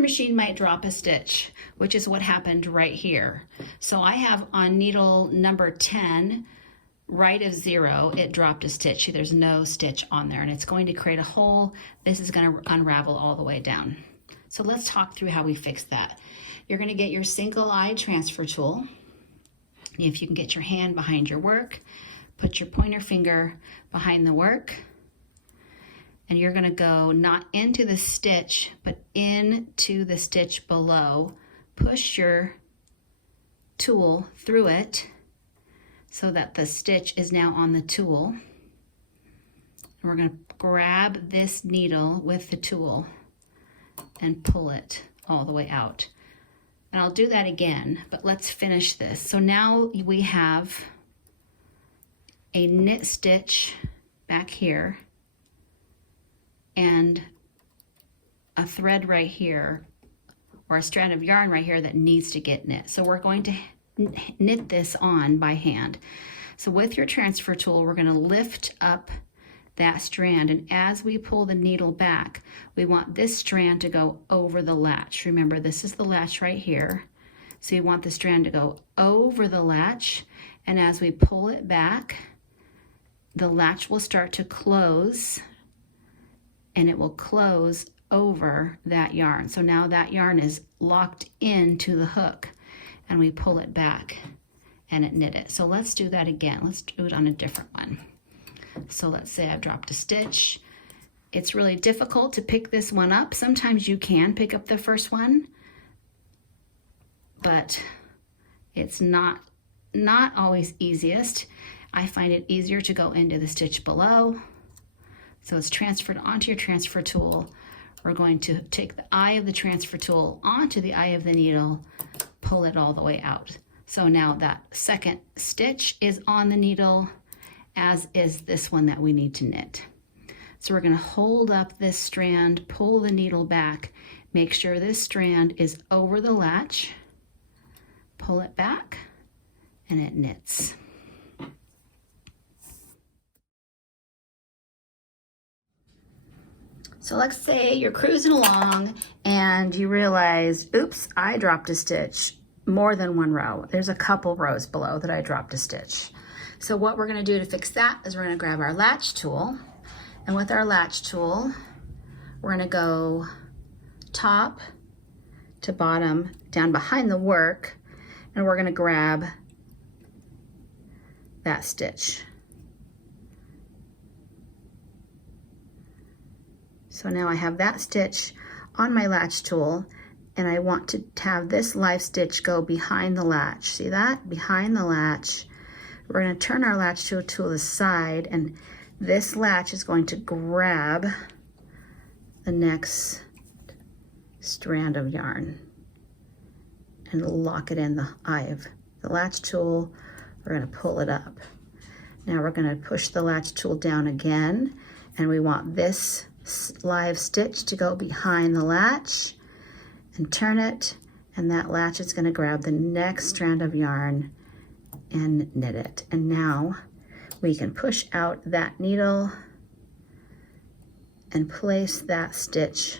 your machine might drop a stitch, which is what happened right here. So I have on needle number 10, right of 0, it dropped a stitch. See, there's no stitch on there, and it's going to create a hole. This is going to unravel all the way down. So let's talk through how we fix that. You're going to get your single eye transfer tool. If you can get your hand behind your work, put your pointer finger behind the work, and you're going to go not into the stitch, but into the stitch below. Push your tool through it so that the stitch is now on the tool. And we're going to grab this needle with the tool and pull it all the way out. And I'll do that again, but let's finish this. So now we have a knit stitch back here and a thread right here, or a strand of yarn right here that needs to get knit. So we're going to knit this on by hand. So with your transfer tool, we're going to lift up that strand, and as we pull the needle back, we want this strand to go over the latch. Remember, this is the latch right here. So you want the strand to go over the latch, and as we pull it back, the latch will start to close, and it will close over that yarn. So now that yarn is locked into the hook, and we pull it back and it knit it. So let's do that again. Let's do it on a different one. So let's say I've dropped a stitch. It's really difficult to pick this one up. Sometimes you can pick up the first one, but it's not always easiest. I find it easier to go into the stitch below. So it's transferred onto your transfer tool. We're going to take the eye of the transfer tool onto the eye of the needle, pull it all the way out. So now that second stitch is on the needle, as is this one that we need to knit. So we're going to hold up this strand, pull the needle back, make sure this strand is over the latch, pull it back, and it knits. So let's say you're cruising along and you realize, oops, I dropped a stitch, more than one row. There's a couple rows below that I dropped a stitch. So what we're gonna do to fix that is we're gonna grab our latch tool, and with our latch tool, we're gonna go top to bottom, down behind the work, and we're gonna grab that stitch. So now I have that stitch on my latch tool, and I want to have this live stitch go behind the latch. See that? Behind the latch. We're going to turn our latch tool to the side, and this latch is going to grab the next strand of yarn and lock it in the eye of the latch tool. We're going to pull it up. Now we're going to push the latch tool down again, and we want this live stitch to go behind the latch and turn it, and that latch is going to grab the next strand of yarn and knit it. And now we can push out that needle and place that stitch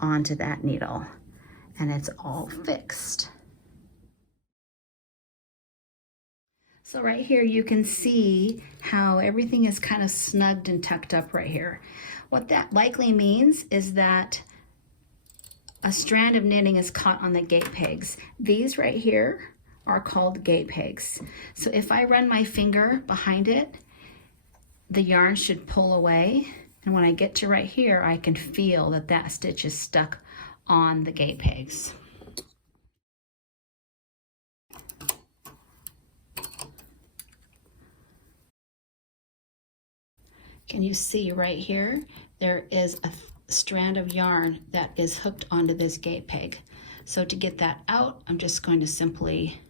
onto that needle, and it's all fixed. So right here you can see how everything is kind of snugged and tucked up right here. What that likely means is that a strand of knitting is caught on the gate pegs. These right here are called gate pegs. So if I run my finger behind it, the yarn should pull away, and when I get to right here, I can feel that that stitch is stuck on the gate pegs. Can you see right here? There is a strand of yarn that is hooked onto this gate peg. So to get that out, I'm just going to simply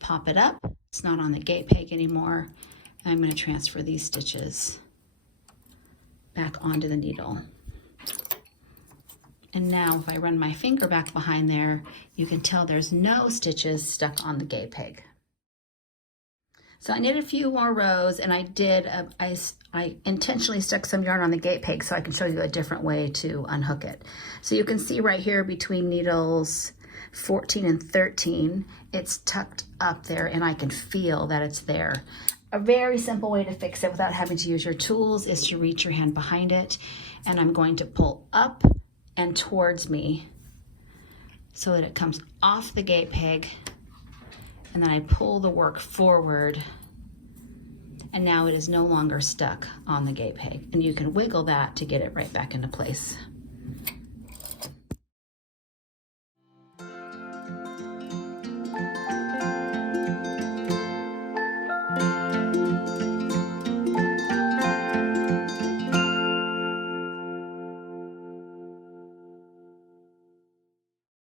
pop it up. It's not on the gate peg anymore. And I'm going to transfer these stitches back onto the needle. And now if I run my finger back behind there, you can tell there's no stitches stuck on the gate peg. So I knit a few more rows, and I intentionally stuck some yarn on the gate peg so I can show you a different way to unhook it. So you can see right here between needles 14 and 13, it's tucked up there and I can feel that it's there. A very simple way to fix it without having to use your tools is to reach your hand behind it, and I'm going to pull up and towards me so that it comes off the gate peg, and then I pull the work forward, and now it is no longer stuck on the gate peg, and you can wiggle that to get it right back into place.